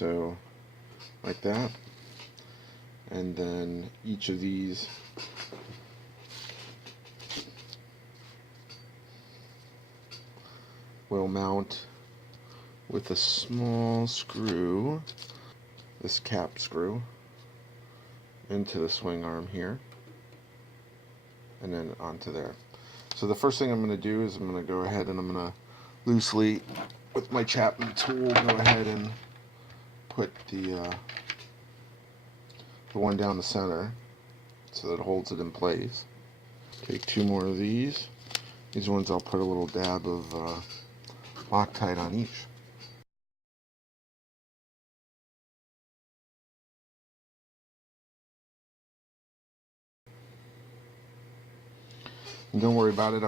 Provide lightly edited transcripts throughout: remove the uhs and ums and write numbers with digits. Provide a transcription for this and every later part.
So like that, and then each of these will mount with a small screw, this cap screw, into the swing arm here, and then onto there. So the first thing I'm going to do is I'm going to go ahead and I'm going to loosely, with my Chapman tool, go ahead and put the one down the center so that it holds it in place. Take two more of these. These ones I'll put a little dab of Loctite on each. And don't worry about it,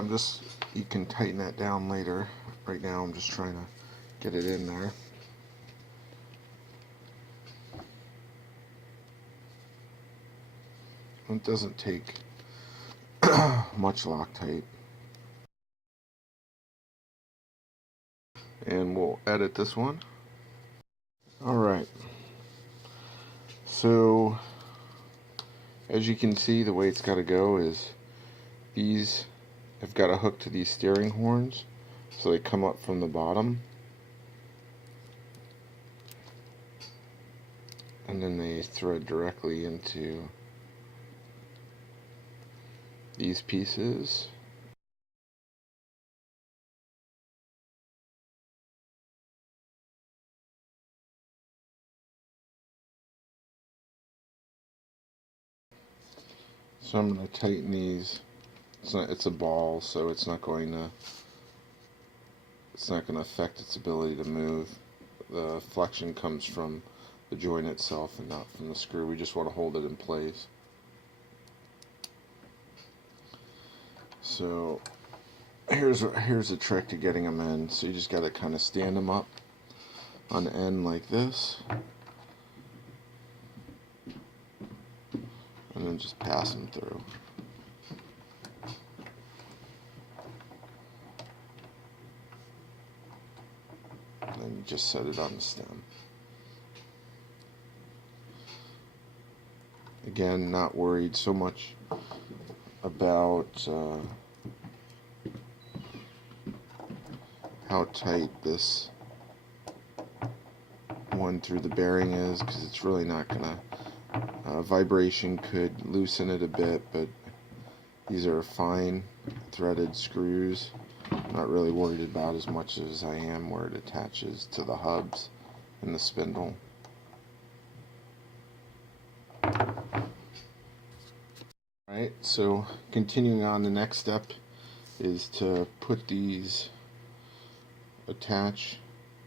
you can tighten that down later. Right now I'm just trying to get it in there. It doesn't take much Loctite. And we'll edit this one. Alright. So, as you can see, the way it's got to go is these have got to hook to these steering horns, so they come up from the bottom, and then they thread directly into these pieces. So I'm going to tighten these. It's a ball, so it's not going to affect its ability to move. The flexion comes from the joint itself and not from the screw. We just want to hold it in place. So here's a trick to getting them in. So you just got to kind of stand them up on the end like this, and then just pass them through. And then you just set it on the stem. Again, not worried so much about how tight this one through the bearing is, because it's really not gonna vibration could loosen it a bit, but these are fine threaded screws. I'm not really worried about as much as I am where it attaches to the hubs and the spindle. Alright, so continuing on, the next step is to put these, attach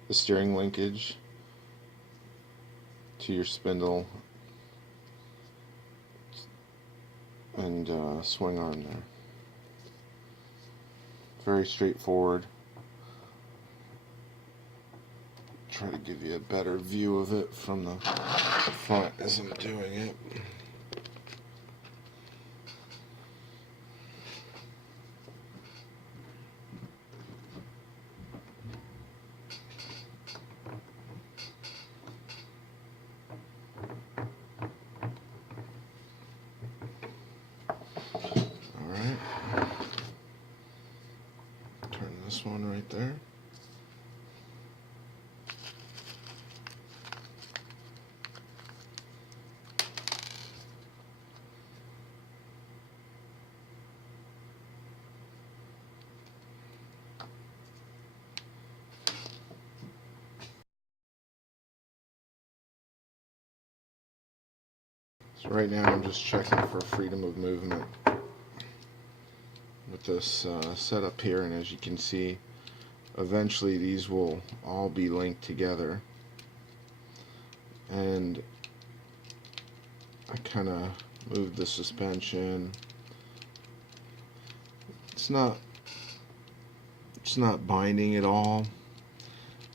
the steering linkage to your spindle and swing arm there. Very straightforward. Try to give you a better view of it from the front as I'm doing it. This one right there. So right now I'm just checking for freedom of movement with this setup here, and as you can see, eventually these will all be linked together, and I kind of moved the suspension. It's not binding at all.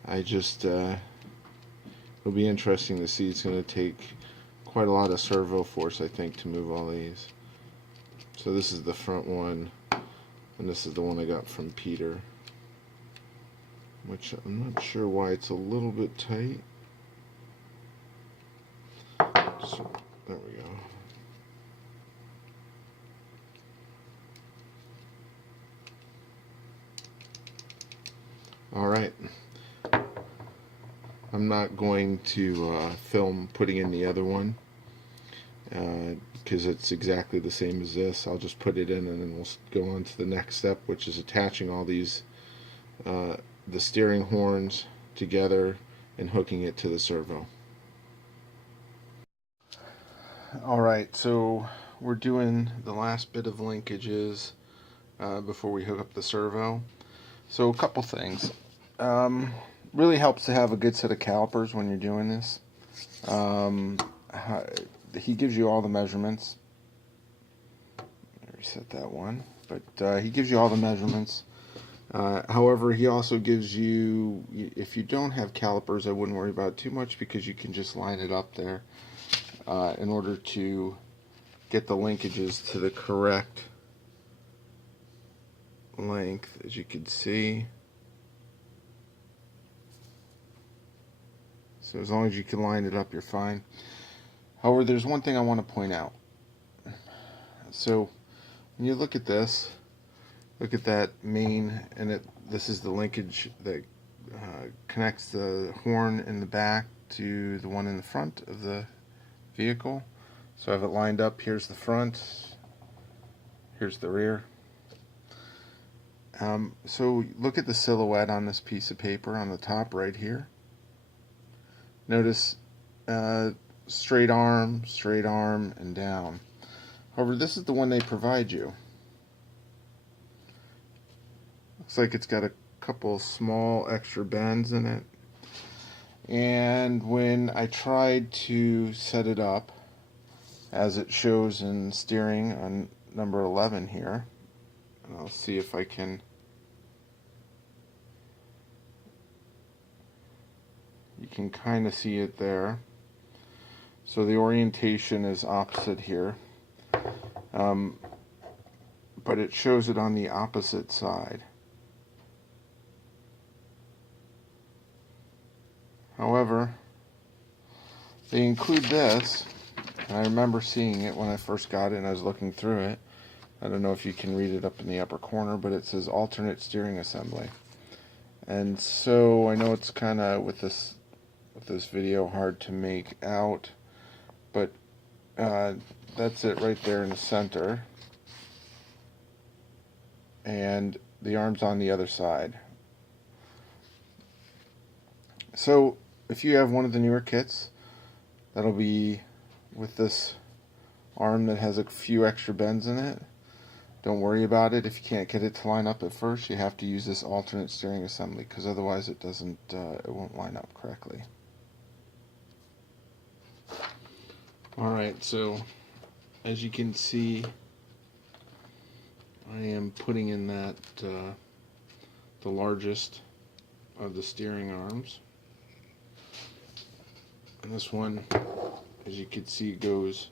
I just it'll be interesting to see. It's going to take quite a lot of servo force, I think, to move all these. So this is the front one, and this is the one I got from Peter, which I'm not sure why it's a little bit tight. There we go. All right. I'm not going to film putting in the other one because it's exactly the same as this. I'll just put it in and then we'll go on to the next step, which is attaching all these the steering horns together and hooking it to the servo. Alright, so we're doing the last bit of linkages before we hook up the servo. So a couple things. Really helps to have a good set of calipers when you're doing this. He gives you all the measurements. Reset that one. But he gives you all the measurements. However, he also gives you, if you don't have calipers, I wouldn't worry about it too much because you can just line it up there in order to get the linkages to the correct length, as you can see. So as long as you can line it up, you're fine. However, there's one thing I want to point out. So when you look at this, look at that main, and this is the linkage that connects the horn in the back to the one in the front of the vehicle. So I have it lined up. Here's the front, here's the rear. So look at the silhouette on this piece of paper on the top right here. Notice straight arm, and down. However, this is the one they provide you. Looks like it's got a couple small extra bends in it. And when I tried to set it up, as it shows in steering on number 11 here, and I'll see if I can. You can kind of see it there. So the orientation is opposite here, but it shows it on the opposite side. However, they include this, and I remember seeing it when I first got it and I was looking through it. I don't know if you can read it up in the upper corner, but it says alternate steering assembly. And so I know it's kind of with this video hard to make out, but that's it right there in the center, and the arm's on the other side. So if you have one of the newer kits, that'll be with this arm that has a few extra bends in it. Don't worry about it. If you can't get it to line up at first, you have to use this alternate steering assembly, because otherwise it won't line up correctly. Alright, so as you can see, I am putting in that the largest of the steering arms. And this one, as you can see, goes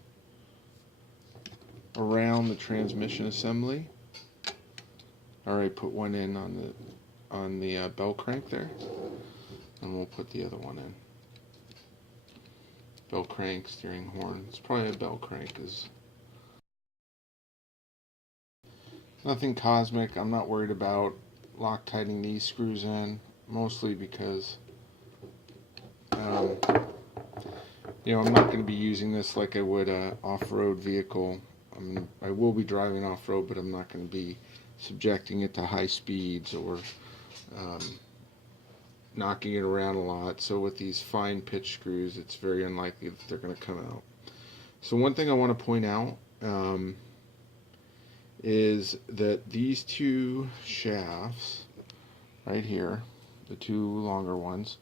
around the transmission assembly. I already put one in on the bell crank there, and we'll put the other one in. Bell crank, steering horn. It's probably a bell crank. Is nothing cosmic. I'm not worried about Loctiting these screws in, mostly because I'm not going to be using this like I would a off-road vehicle. I will be driving off-road, but I'm not going to be subjecting it to high speeds or knocking it around a lot. So with these fine pitch screws, it's very unlikely that they're going to come out. So one thing I want to point out is that these two shafts right here, the two longer ones,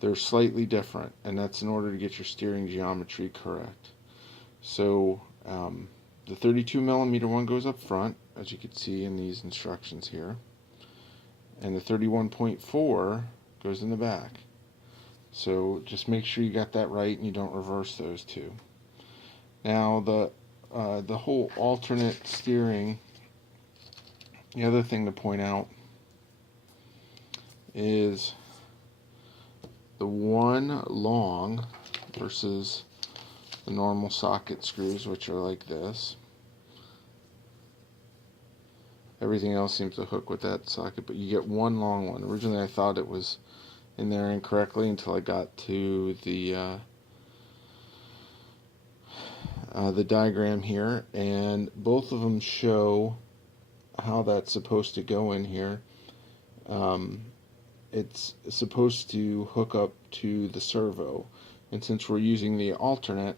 they're slightly different, and that's in order to get your steering geometry correct. So the 32mm one goes up front, as you can see in these instructions here, and the 31.4 goes in the back. So just make sure you got that right and you don't reverse those two. Now the whole alternate steering, the other thing to point out is the one long versus the normal socket screws, which are like this. Everything else seems to hook with that socket, but you get one long one. Originally I thought it was in there incorrectly until I got to the diagram here, and both of them show how that's supposed to go in here. It's supposed to hook up to the servo, and since we're using the alternate,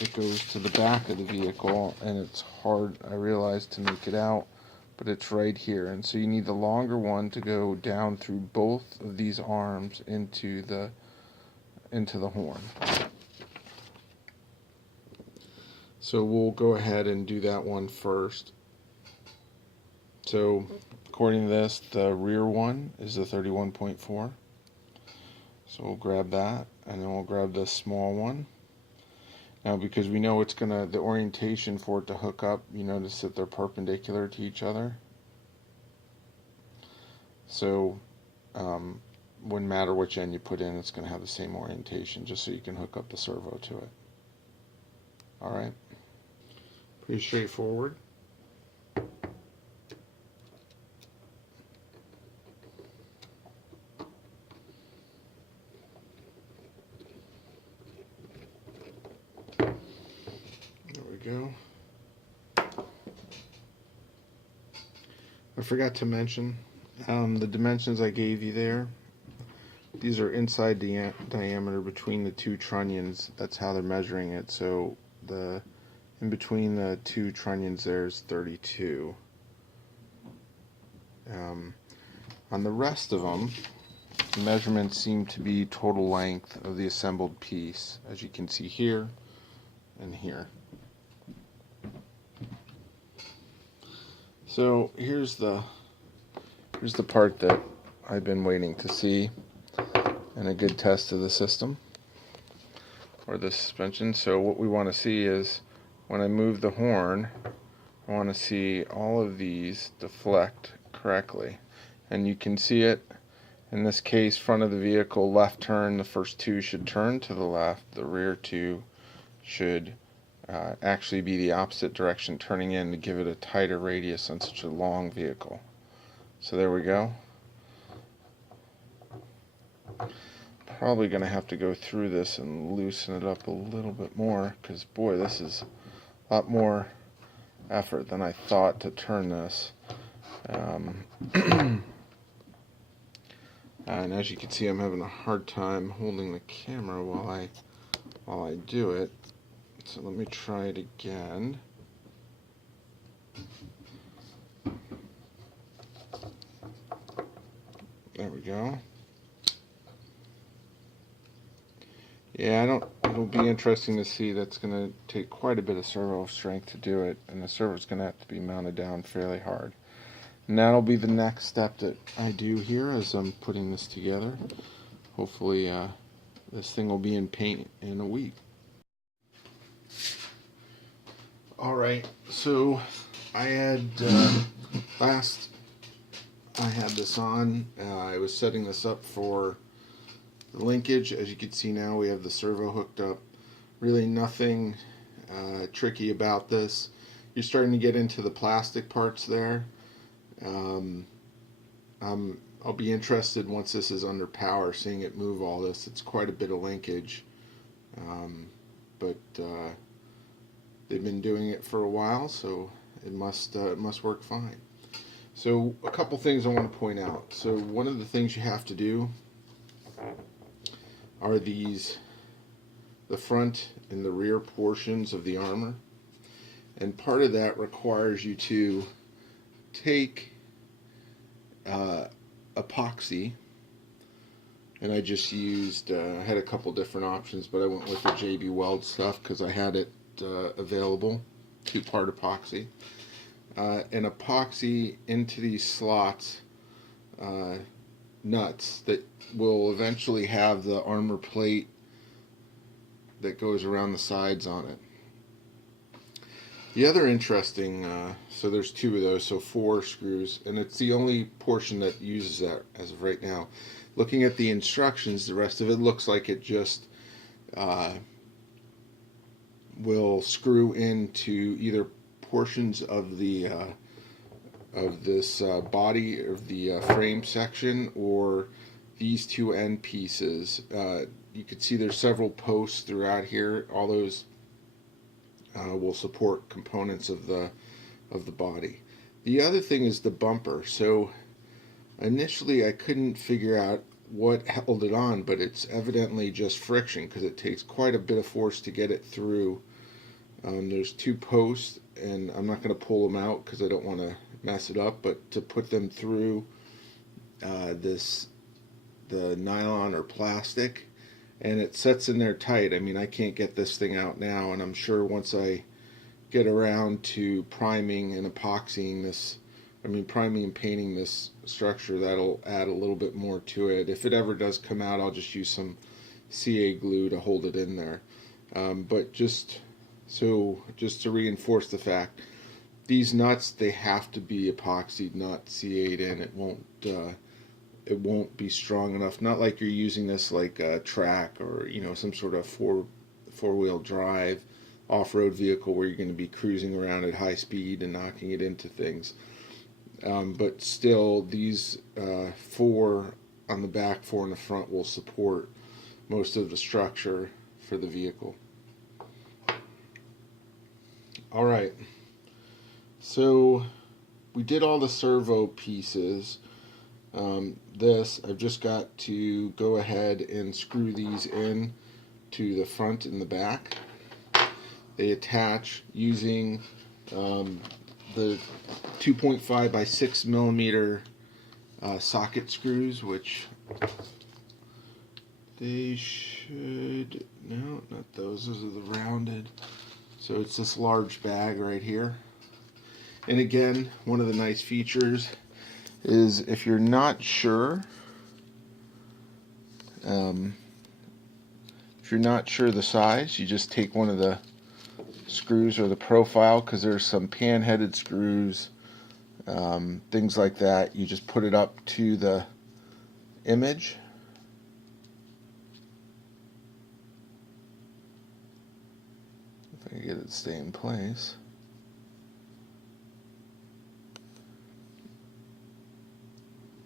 it goes to the back of the vehicle, and it's hard, I realize, to make it out, but it's right here. And so you need the longer one to go down through both of these arms into the horn. So we'll go ahead and do that one first. So according to this, the rear one is the 31.4. So we'll grab that, and then we'll grab the small one. Now, because we know it's gonna, the orientation for it to hook up, you notice that they're perpendicular to each other. So wouldn't matter which end you put in, it's gonna have the same orientation, just so you can hook up the servo to it. Alright, pretty straightforward. Go. I forgot to mention the dimensions I gave you there. These are inside the diameter between the two trunnions. That's how they're measuring it. So the in between the two trunnions there's 32. On the rest of them, the measurements seem to be total length of the assembled piece, as you can see here and here. So here's the part that I've been waiting to see, and a good test of the system or the suspension. So what we want to see is when I move the horn, I want to see all of these deflect correctly, and you can see it in this case. Front of the vehicle, left turn, the first two should turn to the left, the rear two should actually be the opposite direction, turning in to give it a tighter radius on such a long vehicle. So there we go. Probably going to have to go through this and loosen it up a little bit more, because boy, this is a lot more effort than I thought to turn this. And as you can see, I'm having a hard time holding the camera while I do it. So let me try it again. There we go. Yeah, it'll be interesting to see. That's going to take quite a bit of servo strength to do it, and the servo's going to have to be mounted down fairly hard. And that'll be the next step that I do here as I'm putting this together. Hopefully this thing will be in paint in a week. Alright, so I had last I had this on, I was setting this up for the linkage. As you can see now, we have the servo hooked up. Really nothing tricky about this. You're starting to get into the plastic parts there. I'll be interested once this is under power, seeing it move all this. It's quite a bit of linkage, but they've been doing it for a while, so it must work fine. So a couple things I want to point out. So one of the things you have to do are the front and the rear portions of the armor, and part of that requires you to take epoxy, and I just used I had a couple different options, but I went with the JB Weld stuff because I had it available, 2-part epoxy, and epoxy into these slots nuts that will eventually have the armor plate that goes around the sides on it. The other interesting, so there's 2 of those, so 4 screws, and it's the only portion that uses that as of right now. Looking at the instructions, the rest of it looks like it just will screw into either portions of the of this body of the frame section, or these two end pieces. You can see there's several posts throughout here. All those will support components of the body. The other thing is the bumper. So initially I couldn't figure out what held it on, but it's evidently just friction, because it takes quite a bit of force to get it through. There's two posts, and I'm not going to pull them out because I don't want to mess it up, but to put them through the nylon or plastic, and it sets in there tight. I mean, I can't get this thing out now, and I'm sure once I get around to priming and epoxying this, priming and painting this structure, that'll add a little bit more to it. If it ever does come out, I'll just use some CA glue to hold it in there. But just to reinforce the fact, these nuts, they have to be epoxied, not CA'd in. It won't be strong enough. Not like you're using this like a track or some sort of four-wheel drive off-road vehicle where you're going to be cruising around at high speed and knocking it into things. But still, these 4 on the back, 4 in the front will support most of the structure for the vehicle. Alright, so we did all the servo pieces. I've just got to go ahead and screw these in to the front and the back. They attach using the 2.5 by 6 millimeter socket screws, which they should, no, not those are the rounded. So it's this large bag right here. And again, one of the nice features is if you're not sure, the size, you just take one of the screws or the profile, because there's some pan-headed screws, things like that. You just put it up to the image, if I can get it to stay in place.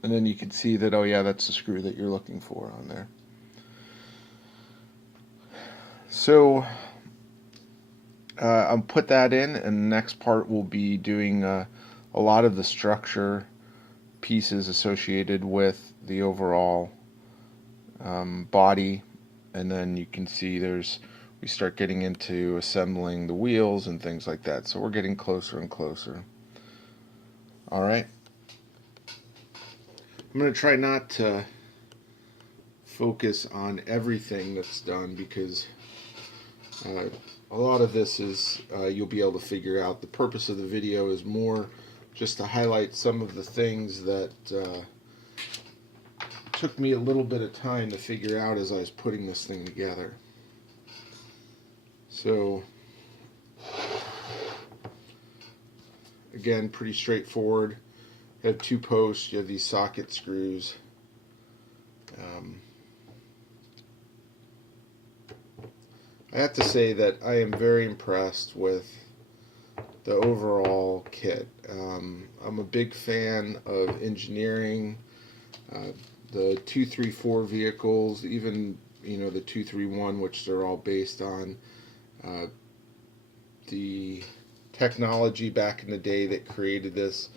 And then you can see that, oh yeah, that's the screw that you're looking for on there. So I'll put that in, and the next part will be doing a lot of the structure pieces associated with the overall body. And then you can see we start getting into assembling the wheels and things like that. So we're getting closer and closer. Alright. I'm going to try not to focus on everything that's done, because a lot of this is you'll be able to figure out. The purpose of the video is more just to highlight some of the things that took me a little bit of time to figure out as I was putting this thing together. So again, pretty straightforward. You have 2 posts, you have these socket screws. I have to say that I am very impressed with the overall kit. I'm a big fan of engineering. The 234 vehicles, even the 231, which they're all based on. The technology back in the day that created this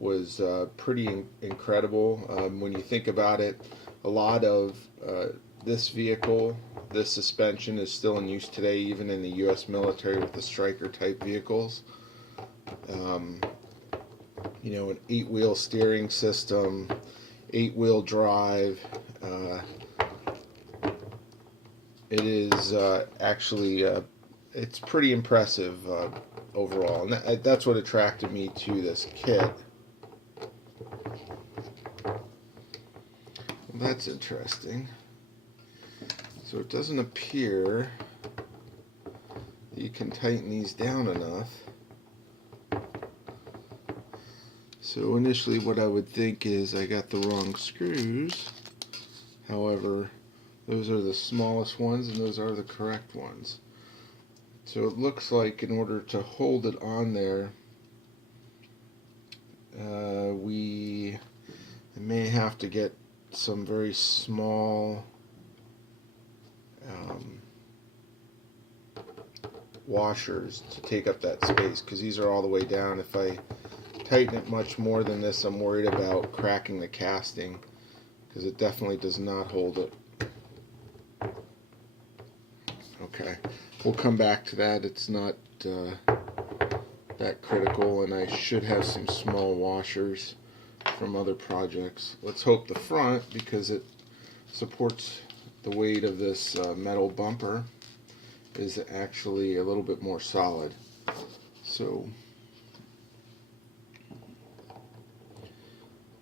was pretty incredible. When you think about it, a lot of this vehicle, this suspension is still in use today, even in the U.S. military with the Striker type vehicles. An 8-wheel steering system, 8-wheel drive. It is actually it's pretty impressive overall, and that's what attracted me to this kit. Well, that's interesting. So it doesn't appear that you can tighten these down enough. So initially what I would think is I got the wrong screws. However, those are the smallest ones and those are the correct ones. So it looks like in order to hold it on there, we may have to get some very small washers to take up that space, because these are all the way down. If I tighten it much more than this, I'm worried about cracking the casting, because it definitely does not hold it. Okay, we'll come back to that. It's not that critical, and I should have some small washers from other projects. Let's hope the front, because it supports the weight of this metal bumper, is actually a little bit more solid. So,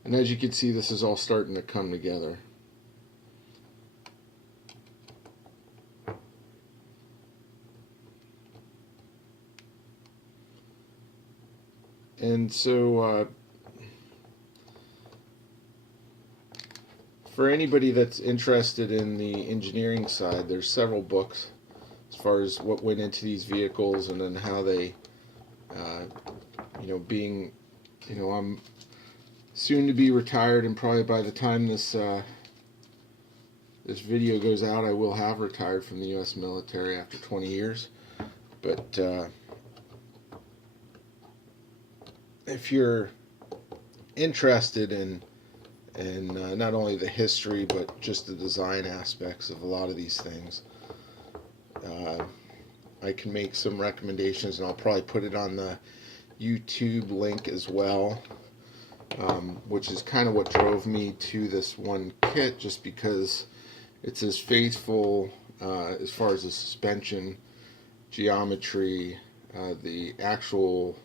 and as you can see, this is all starting to come together. And so for anybody that's interested in the engineering side, there's several books as far as what went into these vehicles, and then how they, being, I'm soon to be retired, and probably by the time this this video goes out, I will have retired from the U.S. military after 20 years. But if you're interested in not only the history but just the design aspects of a lot of these things, I can make some recommendations, and I'll probably put it on the YouTube link as well, which is kind of what drove me to this one kit, just because it's as faithful as far as the suspension geometry, the actual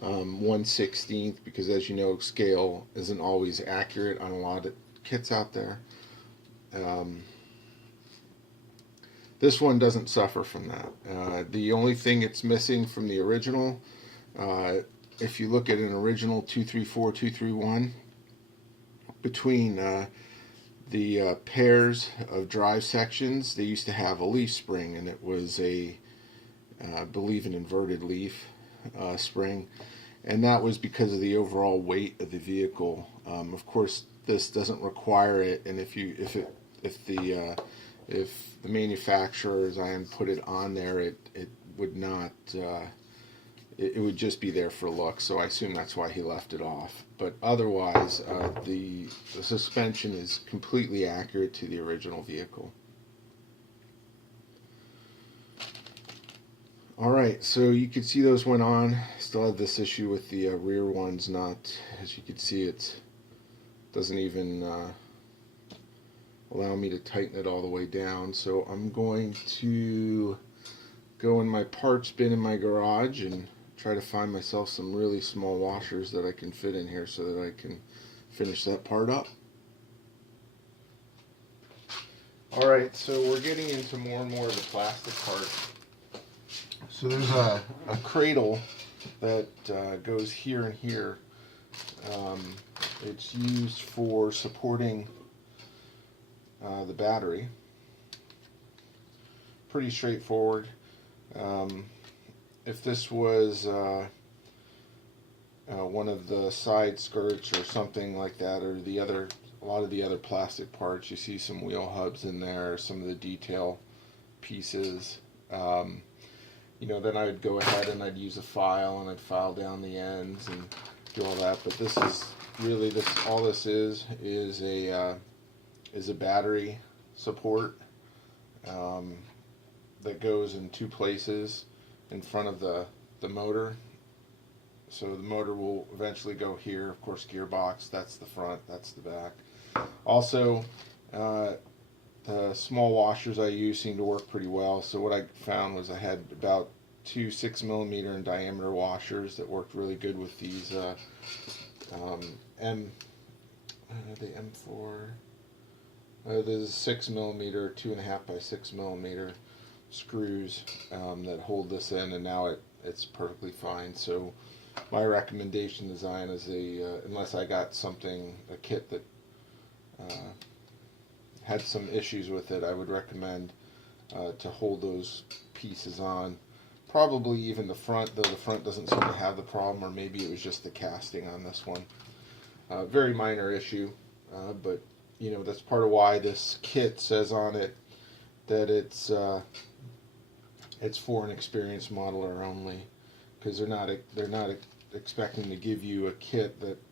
1/16th, because as you know, scale isn't always accurate on a lot of kits out there. This one doesn't suffer from that. The only thing it's missing from the original, if you look at an original 234, 231, between the pairs of drive sections, they used to have a leaf spring, and it was I believe an inverted leaf spring, and that was because of the overall weight of the vehicle. Of course, this doesn't require it, and if the manufacturer, as I put it on there, it would not. It would just be there for look. So I assume that's why he left it off. But otherwise, the suspension is completely accurate to the original vehicle. Alright, so you can see those went on. Still have this issue with the rear ones not, as you can see, it doesn't even allow me to tighten it all the way down. So I'm going to go in my parts bin in my garage and try to find myself some really small washers that I can fit in here so that I can finish that part up. Alright, so we're getting into more and more of the plastic part. So there's a cradle that goes here and here. It's used for supporting the battery. Pretty straightforward. If this was one of the side skirts or something like that, or a lot of the other plastic parts, you see some wheel hubs in there, some of the detail pieces. Then I would go ahead and I'd use a file, and I'd file down the ends and do all that. But this is really all this is a battery support that goes in two places in front of the motor. So the motor will eventually go here. Of course, gearbox, that's the front, that's the back. Also, the small washers I use seem to work pretty well. So what I found was I had about two 6mm in diameter washers that worked really good with these the M4. There's 6mm, 2.5 by 6mm screws that hold this in, and now it's perfectly fine. So my recommendation design is unless I got a kit that had some issues with it, I would recommend to hold those pieces on Probably even the front, though the front doesn't seem to have the problem, or maybe it was just the casting on this one. Very minor issue, but you know, that's part of why this kit says on it that it's for an experienced modeler only, because they're not expecting to give you a kit that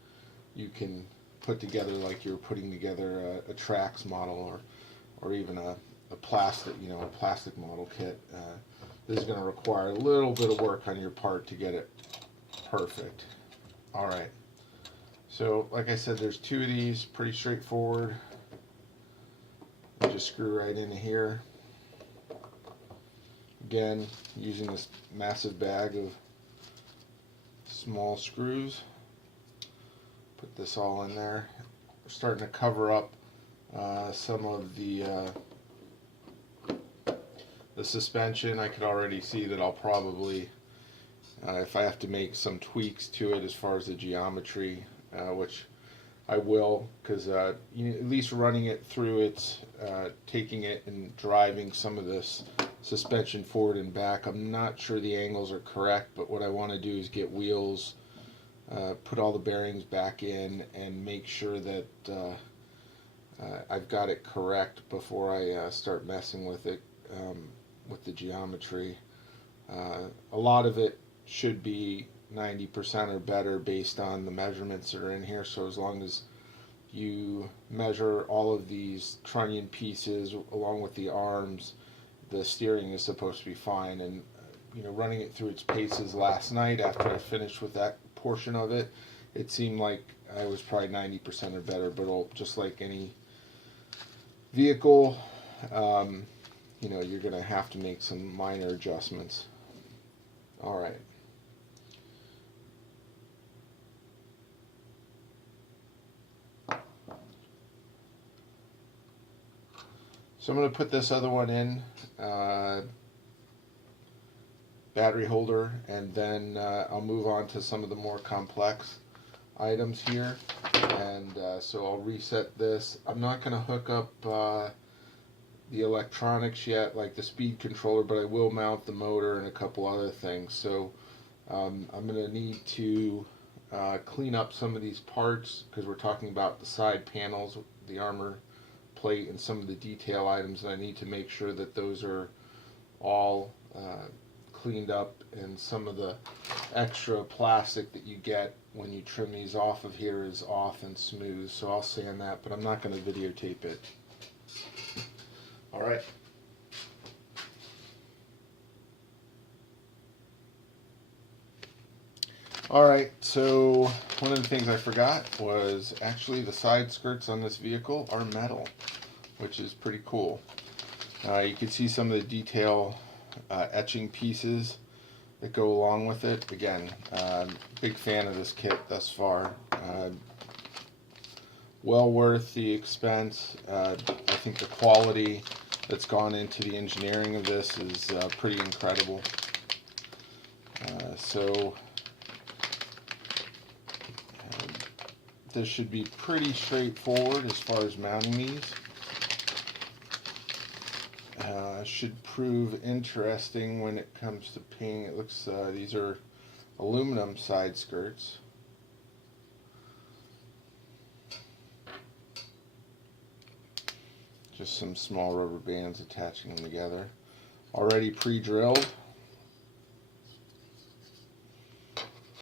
you can put together like you're putting together a Trax model, or even a plastic, you know, a plastic model kit. This is going to require a little bit of work on your part to get it perfect. All right. So, like I said, there's two of these, pretty straightforward. You just screw right into here. Again, using this massive bag of small screws. Put this all in there. We're starting to cover up some of the suspension. I could already see that I'll probably, if I have to make some tweaks to it as far as the geometry, which I will, because you know, at least running it through its, taking it and driving some of this suspension forward and back. I'm not sure the angles are correct, but what I want to do is get wheels, put all the bearings back in, and make sure that I've got it correct before I start messing with it, with the geometry. A lot of it should be 90% or better based on the measurements that are in here, so as long as you measure all of these trunnion pieces along with the arms, the steering is supposed to be fine. And you know, running it through its paces last night after I finished with that portion of it, it seemed like I was probably 90% or better. But just like any vehicle, you know, you're going to have to make some minor adjustments. All right. So I'm going to put this other one in, battery holder, and then I'll move on to some of the more complex items here. And so I'll reset this. I'm not going to hook up the electronics yet, like the speed controller, but I will mount the motor and a couple other things. So I'm going to need to clean up some of these parts, because we're talking about the side panels, the armor plate, and some of the detail items, and I need to make sure that those are all cleaned up, and some of the extra plastic that you get when you trim these off of here is off and smooth. So I'll sand that, but I'm not going to videotape it. All right. Alright, so one of the things I forgot was actually the side skirts on this vehicle are metal, which is pretty cool. You can see some of the detail etching pieces that go along with it. Again, big fan of this kit thus far. Well worth the expense. I think the quality that's gone into the engineering of this is pretty incredible. This should be pretty straightforward as far as mounting these. Should prove interesting when it comes to painting. It looks, these are aluminum side skirts. Just some small rubber bands attaching them together. Already pre-drilled.